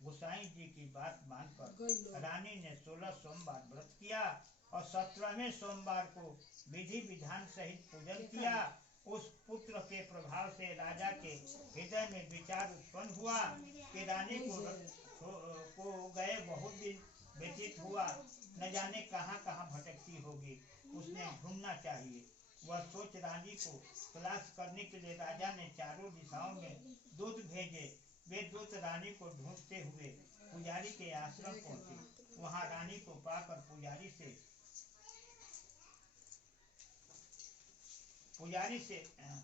गोसाई जी की बात मानकर रानी ने 16 सोमवार व्रत किया और 17वें सोमवार को विधि विधान सहित पूजन किया। उस पुत्र के प्रभाव से राजा के हृदय में विचार उत्पन्न हुआ कि रानी को गए बहुत दिन व्यतीत हुआ, न जाने कहाँ कहाँ भटकती होगी, उसने ढूंढना चाहिए। वह सोच रानी को तलाश करने के लिए राजा ने चारों दिशाओं में दूत भेजे। वे दूत रानी को ढूंढते हुए पुजारी के आश्रम पहुंचे। वहां रानी को पाकर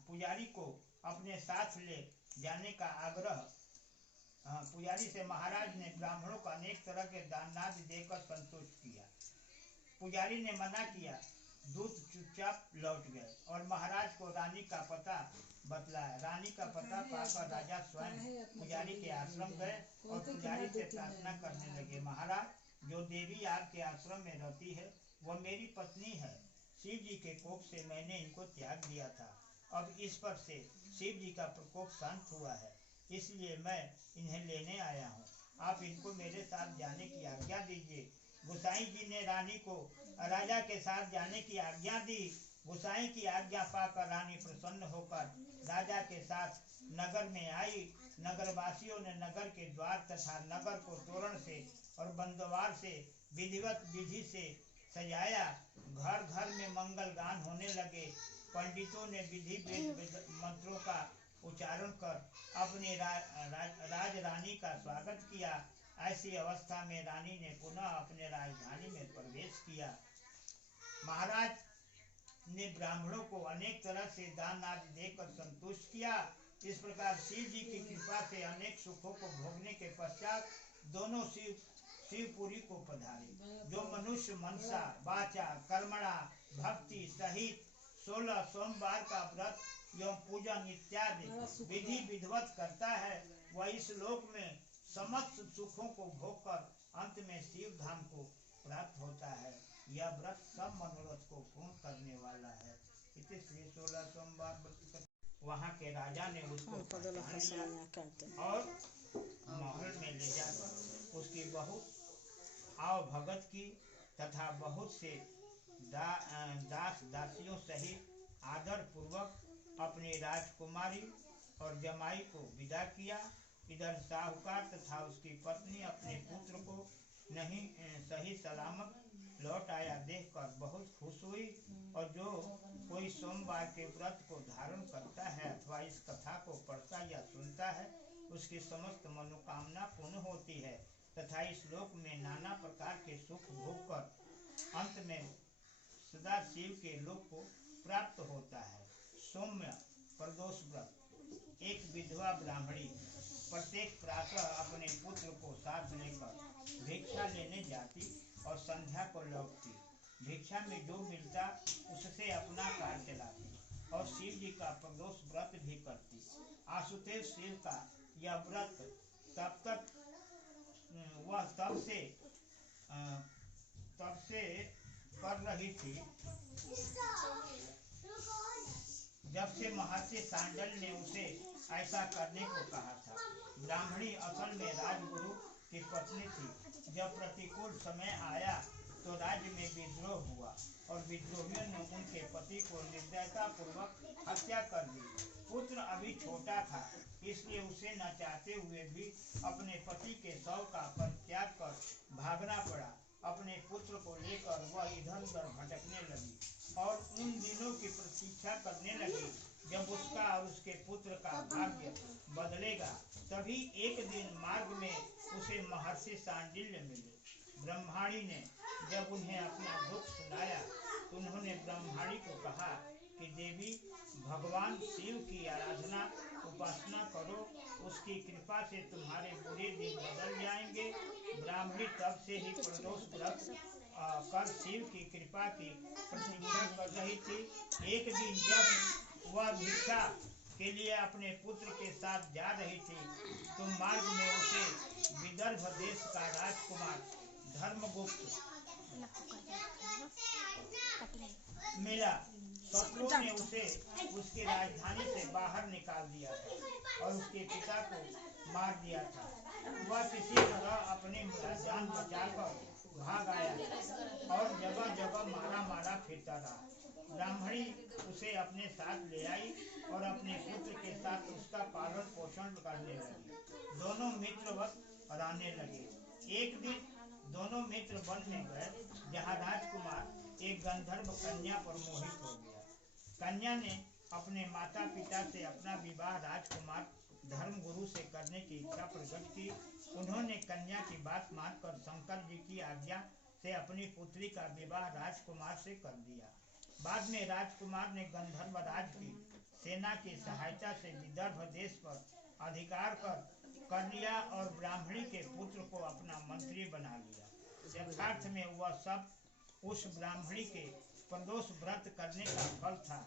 पुजारी को अपने साथ ले जाने का आग्रह। पुजारी से महाराज ने ब्राह्मणों को अनेक तरह के दानादि देकर संतुष्ट किया। पुजारी ने मना किया। दूत चुपचाप लौट गए और महाराज को रानी का पता बतलाया। रानी का पता पाकर राजा स्वयं पुजारी के आश्रम गए और पुजारी से प्रार्थना करने लगे, महाराज, जो देवी आपके आश्रम में रहती है वह मेरी पत्नी है। शिव जी के कोप से मैंने इनको त्याग दिया था। अब इस पर से शिव जी का प्रकोप शांत हुआ है, इसलिए मैं इन्हें लेने आया हूँ। आप इनको मेरे साथ जाने की आज्ञा दीजिए। गोसाई जी ने रानी को राजा के साथ जाने की आज्ञा दी। गोसाई की आज्ञा पाकर रानी प्रसन्न होकर राजा के साथ नगर में आई। नगरवासियों ने नगर के द्वार तथा नगर को तोरण से और बंदवार से विधिवत विधि से सजाया। घर घर में मंगल गान होने लगे। पंडितों ने विधि मंत्रों का उच्चारण कर अपने राज रानी का स्वागत किया। ऐसी अवस्था में रानी ने पुनः अपने राजधानी में प्रवेश किया। महाराज ने ब्राह्मणों को अनेक तरह से दान आदि देकर संतुष्ट किया। इस प्रकार शिव जी की कृपा से अनेक सुखों को भोगने के पश्चात दोनों शिवपुरी को पधारे। जो मनुष्य मनसा वाचा कर्मणा भक्ति सहित 16 सोमवार का व्रत एवं पूजन इत्यादि विधि विधिवत करता है, वह इस लोक में समस्त सुखों को भोगकर अंत में शिव धाम को प्राप्त होता है। यह व्रत सब मनोरथ को पूर्ण करने वाला है। इति श्री 16 सोमवार व्रत। वहाँ के राजा ने उसको और महल में ले जाकर उसकी बहुत आवभगत की तथा बहुत से दास दासियों सहित आदर पूर्वक अपनी राजकुमारी और जमाई को विदा किया। इधर साहूकार तथा उसकी पत्नी अपने पुत्र को नहीं सही सलामत लौट आया देखकर बहुत खुश हुई। और जो कोई सोमवार के व्रत को धारण करता है अथवा इस कथा को पढ़ता या सुनता है, उसकी समस्त मनोकामना पूर्ण होती है तथा इस लोक में नाना प्रकार के सुख भोग कर अंत में सदा शिव के लोक को प्राप्त होता है। सौम्य प्रदोष व्रत। एक विधवा ब्राह्मणी प्रत्येक प्रातः अपने पुत्र को साथ लेकर भिक्षा लेने जाती और संध्या को लौटती। भिक्षा में जो मिलता उससे अपना कार्य चलाती और शिव जी का प्रदोष व्रत भी करती। आशुतोष शिव का यह व्रत तब से कर रही थी जब से महर्षि सांडल ने उसे ऐसा करने को कहा था। ब्राह्मणी असल में राजगुरु की पत्नी थी। जब प्रतिकूल समय आया तो राज्य में विद्रोह हुआ और विद्रोहियों ने उनके पति को निर्दयता पूर्वक हत्या कर दी। पुत्र अभी छोटा था, इसलिए उसे न चाहते हुए भी अपने पति के शव का परित्याग कर भागना पड़ा। अपने पुत्र को लेकर वह इधर उधर भटकने लगी और उन दिनों की प्रतीक्षा करने लगी जब उसका और उसके पुत्र का भाग्य बदलेगा। तभी एक दिन मार्ग में उसे महर्षि सांडिल्य मिले। ब्रह्माणी ने जब उन्हें अपना दुख सुनाया तो उन्होंने ब्रह्माणी को कहा कि देवी, भगवान शिव की आराधना उपासना करो, उसकी कृपा से तुम्हारे बुरे दिन बदल जाएंगे। ब्राह्मणी तब से ही प्रदोष व्रत कर शिव की कृपा की प्रतीक्षा कर रही थी। एक दिन जब वह भिक्षा के लिए अपने पुत्र के साथ जा रही थी तो मार्ग में उसे विदर्भ देश का राजकुमार धर्मगुप्त मिला। शत्रुओं ने उसे उसकी राजधानी से बाहर निकाल दिया था और उसके पिता को मार दिया था। वह किसी तरह अपनी जान बचाकर भाग आया और जगह जगह मारा मारा फिरता रहा। ब्राह्मणी उसे अपने साथ ले आई और अपने पुत्र के साथ उसका पालन पोषण करने लगी। दोनों मित्रवत रहने लगे। एक दिन दोनों मित्र वन में गए, जहाँ राजकुमार एक गंधर्व कन्या पर मोहित हो गया। कन्या ने अपने माता पिता से अपना विवाह राजकुमार धर्मगुरु से करने की इच्छा प्रकट की। उन्होंने कन्या की बात मानकर शंकर जी की आज्ञा से अपनी पुत्री का विवाह राजकुमार से कर दिया। बाद में राजकुमार ने गंधर्व राज की सेना की सहायता से विदर्भ देश पर अधिकार कर लिया और ब्राह्मणी के पुत्र को अपना मंत्री बना लिया। यथार्थ में वह सब उस ब्राह्मणी के प्रदोष व्रत करने का फल था।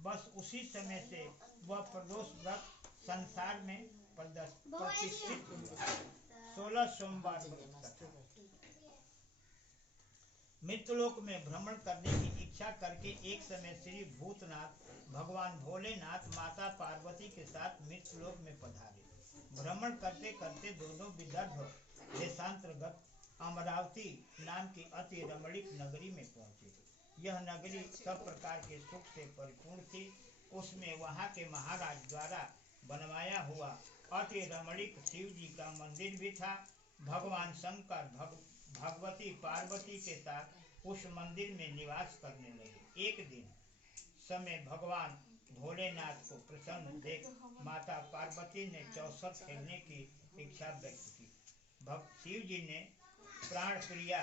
बस उसी समय से वह प्रदोष व्रत संसार में प्रतिष्ठित 16 सोमवार व्रत। मृत्युलोक में भ्रमण करने की इच्छा करके एक समय श्री भूतनाथ भगवान भोलेनाथ माता पार्वती के साथ मृत्युलोक में पधारे। भ्रमण करते करते दोनों विदर्भ देशांतर्गत अमरावती नाम की अति रमणीक नगरी में पहुंचे। यह नगरी सब प्रकार के सुख से परिपूर्ण थी। उसमें वहां के महाराज द्वारा बनवाया हुआ अति रमणीक शिव जी का मंदिर भी था। भगवान शंकर भगवती पार्वती के साथ उस मंदिर में निवास करने लगे। एक दिन समय भगवान भोलेनाथ को प्रसन्न देख माता पार्वती ने चौसर खेलने की इच्छा व्यक्त की। शिव जी ने प्राण प्रिया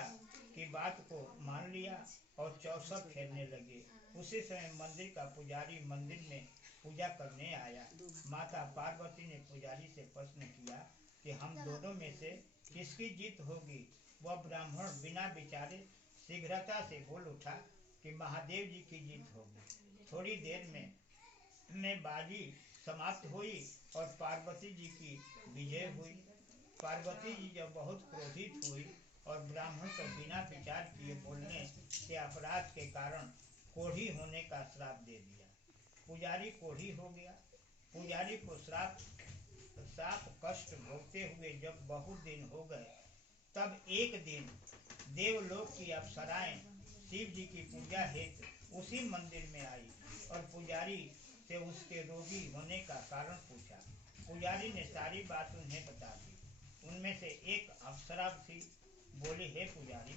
की बात को मान लिया और चौसर खेलने लगे। उसी समय मंदिर का पुजारी मंदिर में पूजा करने आया। माता पार्वती ने पुजारी से प्रश्न किया कि हम दोनों में से किसकी जीत होगी। वह ब्राह्मण बिना विचारे शीघ्रता से बोल उठा कि महादेव जी की जीत होगी। थोड़ी देर में बाजी समाप्त हुई और पार्वती जी की विजय हुई। पार्वती जी जब बहुत क्रोधित हुई और ब्राह्मण पर बिना विचार किए बोलने के अपराध के कारण कोढ़ी होने का श्राप दे दिया। पुजारी कोढ़ी हो गया। पुजारी को श्राप कष्ट भोगते हुए जब बहुत दिन हो गए, तब एक दिन देवलोक की अप्सराएं शिव जी की पूजा हेतु उसी मंदिर में आई और पुजारी से उसके रोगी होने का कारण पूछा। पुजारी ने सारी बात उन्हें बता दी। उनमें से एक अप्सरा थी। बोली, हे पुजारी,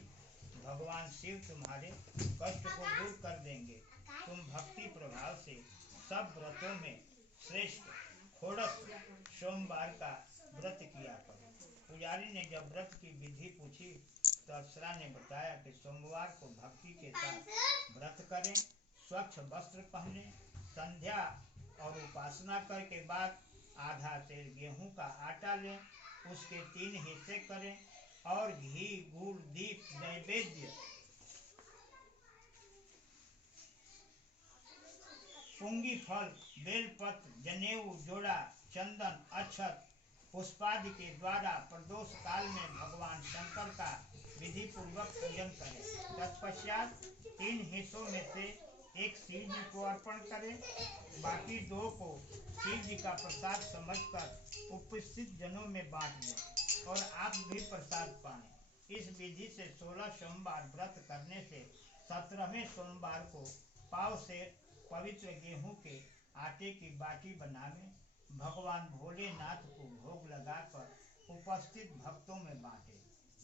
भगवान शिव तुम्हारे कष्ट को दूर कर देंगे। तुम भक्ति प्रभाव से सब व्रतों में श्रेष्ठ खोड़स सोमवार का व्रत किया करो। पुजारी ने जब व्रत की विधि पूछी तो अप्सरा ने बताया कि सोमवार को भक्ति के साथ व्रत करें, स्वच्छ वस्त्र पहने, संध्या और उपासना करके बाद आधा सेर गेहूं का आटा लें, उसके 3 हिस्से करें और घी गुड़ दीप नैवेद्य पुंगी फल बेलपत्र जनेऊ जोड़ा चंदन अक्षत पुष्पादि के द्वारा प्रदोष काल में भगवान शंकर का विधि पूर्वक पूजन करें। तत्पश्चात 3 हिस्सों में से एक शिव जी को अर्पण करें, बाकी 2 को शिव जी का प्रसाद समझकर उपस्थित जनों में बांट दें और आप भी प्रसाद पाएं। इस विधि से 16 सोमवार व्रत करने से 17वें सोमवार को पाव से पवित्र गेहूं के आटे की बाटी बनावे, भगवान भोलेनाथ को भोग लगाकर उपस्थित भक्तों में बांटे।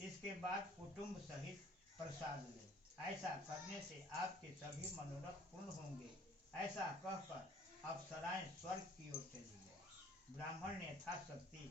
इसके बाद कुटुंब सहित प्रसाद ले। ऐसा करने से आपके सभी मनोरथ पूर्ण होंगे। ऐसा कहकर अप्सराएं स्वर्ग की ओर चली गई। ब्राह्मण ने यथाशक्ति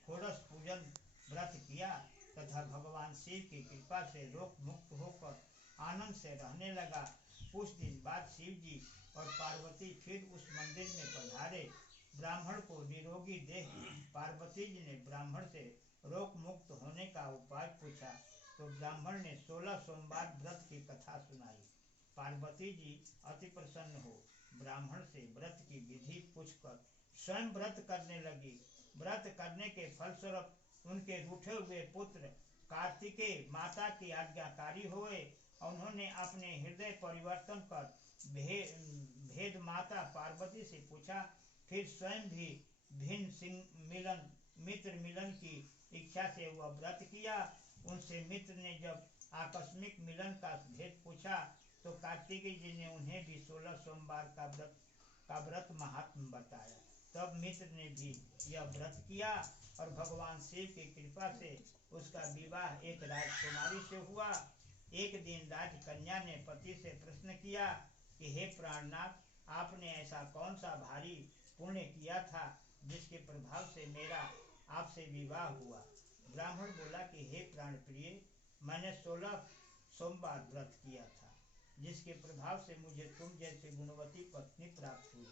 षोडश पूजन व्रत किया तथा भगवान शिव की कृपा से रोग मुक्त होकर आनंद से रहने लगा। कुछ दिन बाद शिव जी और पार्वती फिर उस मंदिर में पधारे। ब्राह्मण को निरोगी देख पार्वती जी ने ब्राह्मण से रोग मुक्त होने का उपाय पूछा तो ब्राह्मण ने 16 सोमवार व्रत की कथा सुनाई। पार्वती जी अति प्रसन्न हो ब्राह्मण से व्रत की विधि पूछकर स्वयं व्रत करने लगी। व्रत करने के फलस्वरूप उनके रूठे हुए पुत्र कार्तिकेय माता की आज्ञाकारी हुए। उन्होंने अपने हृदय परिवर्तन कर भेद माता पार्वती से पूछा, फिर स्वयं भी भिन्न सिंह मिलन मित्र मिलन की इच्छा से वह व्रत किया। उनसे मित्र ने जब आकस्मिक मिलन का भेद पूछा तो कार्तिकेय जी ने उन्हें भी 16 सोमवार का व्रत महात्म बताया। तब मित्र ने भी यह व्रत किया और भगवान शिव की कृपा से उसका विवाह एक राजकुमारी से हुआ। एक दिन राजकन्या ने पति से प्रश्न किया कि हे प्राणनाथ, आपने ऐसा कौन सा भारी पुण्य किया था जिसके प्रभाव से मेरा आपसे विवाह हुआ। ब्राह्मण बोला कि हे प्राण प्रिय, मैंने 16 सोमवार व्रत किया था जिसके प्रभाव से मुझे तुम जैसी गुणवती पत्नी प्राप्त हुई।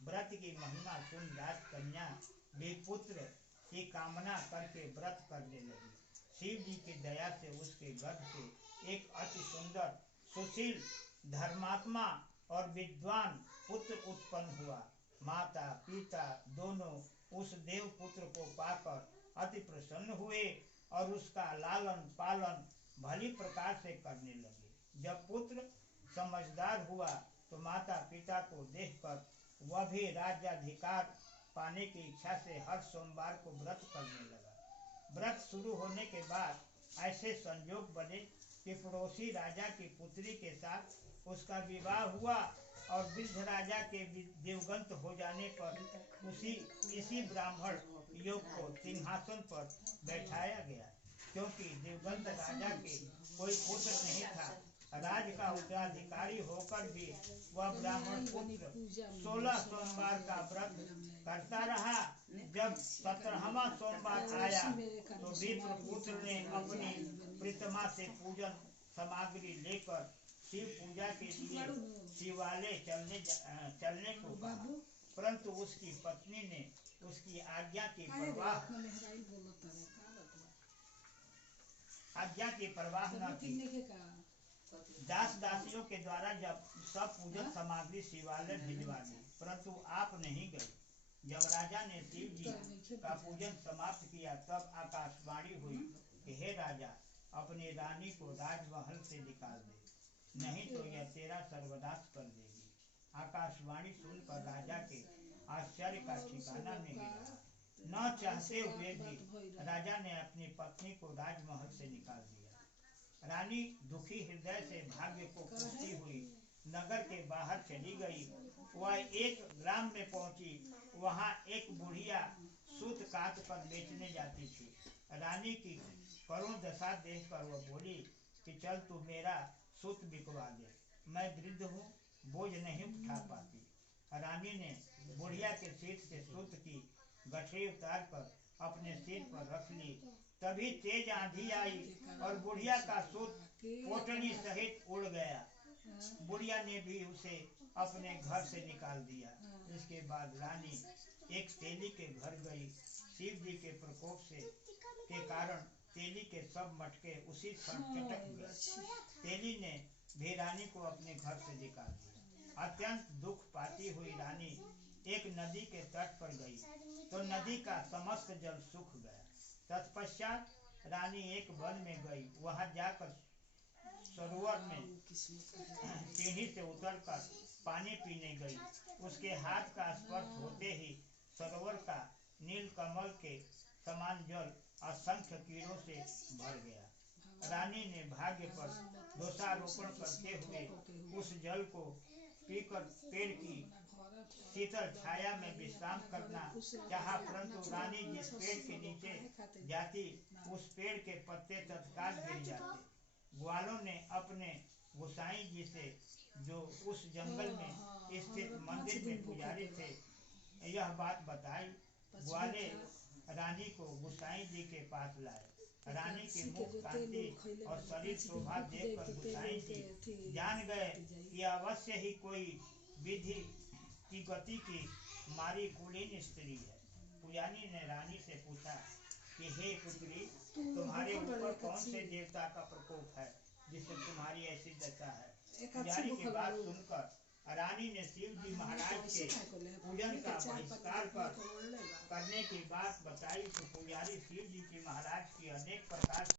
व्रत की महिमा सुन राजकन्या भी पुत्र की कामना करके व्रत करने लगी। शिव जी की दया से उसके गर्भ से एक अति सुंदर, सुशील, धर्मात्मा और विद्वान पुत्र उत्पन्न हुआ। माता पिता दोनों उस देव पुत्र को पाकर अति प्रसन्न हुए और उसका लालन पालन भली प्रकार से करने लगे। जब पुत्र समझदार हुआ तो माता पिता को देखकर वह भी राज्याधिकार पाने की इच्छा से हर सोमवार को व्रत करने लगा। व्रत शुरू होने के बाद ऐसे संयोग बने कि पड़ोसी राजा की पुत्री के साथ उसका विवाह हुआ और वृद्ध राजा के देवगंत हो जाने पर इसी ब्राह्मण योग को सिंहासन पर बैठाया गया। क्योंकि देवगंत राजा के कोई पुत्र नहीं था, राज का उत्तराधिकारी होकर भी वह ब्राह्मण पुत्र 16 सोमवार का व्रत करता रहा। जब 17वां सोमवार आया तो विप्र पुत्र ने अपनी प्रीतमा से पूजन सामग्री लेकर शिव पूजा के लिए शिवालय चलने को कहा, परंतु उसकी पत्नी ने उसकी आज्ञा की परवाह न की। दास दासियों के द्वारा जब सब पूजन सामग्री शिवालय भिजवा दी, परंतु आप नहीं गए। जब राजा ने शिव जी का पूजन समाप्त किया तब आकाशवाणी हुई कि हे राजा, अपनी रानी को राजमहल से निकाल दे, नहीं तो यह तेरा सर्वनाश कर देगी। आकाशवाणी सुनकर राजा के आश्चर्य का ठिकाना नहीं रहा। न चाहते हुए भी राजा ने अपनी पत्नी को राजमहल से निकाल दिया। रानी दुखी हृदय से भाग्य को कोसती हुई नगर के बाहर चली गई। वह एक ग्राम में पहुंची। वहां एक बुढ़िया सूत काट कर बेचने जाती थी। रानी की करुण दशा देखकर वह बोली कि चल तू मेरा सूत बिकवा दे, मैं वृद्ध हूँ, बोझ नहीं उठा पाती। रानी ने बुढ़िया के सिर से सूत की गठरी उतार कर अपने सिर पर रख ली। तभी तेज आंधी आई और बुढ़िया का सूत पोटली सहित उड़ गया। बुढ़िया ने भी उसे अपने घर से निकाल दिया। इसके बाद रानी एक तेली के घर गई। शिव जी के प्रकोप के कारण तेली के सब मटके उसी क्षण चटक गए। तेली ने भी रानी को अपने घर से निकाल दिया। अत्यंत दुख पाती हुई रानी एक नदी के तट पर गई तो नदी का समस्त जल सूख गया। तत्पश्चात रानी एक वन में गई। वहां जाकर सरोवर में सीढ़ी से उतरकर पानी पीने गई। उसके हाथ का स्पर्श होते ही सरोवर का नील कमल के समान जल असंख्य कीड़ों से भर गया। रानी ने भाग्य पर दोषारोपण करते हुए उस जल को पीकर पेड़ की शीतल छाया में विश्राम करना चाहा, परंतु रानी जिस पेड़ के नीचे जाती उस पेड़ के पत्ते तत्काल गिर जाते। ग्वालों ने अपने गोसाई जी से, जो उस जंगल में स्थित मंदिर में पुजारी थे, यह बात बताई। ग्वाले रानी को गोसाई जी के पास लाए। रानी की मुख कांति और शरीर शोभा देखकर गोसाई जी जान गए कि अवश्य ही कोई विधि की गति की मारी कुलीन स्त्री है। पुजारी ने रानी से पूछा कि हे पुत्री, तुम्हारे ऊपर कौन से देवता का प्रकोप है जिससे तुम्हारी ऐसी दशा है। पुजारी की बात सुनकर रानी ने शिव जी महाराज के पूजन का बहिष्कार करने की बात बताई तो पुजारी शिव जी की महाराज की अनेक प्रकार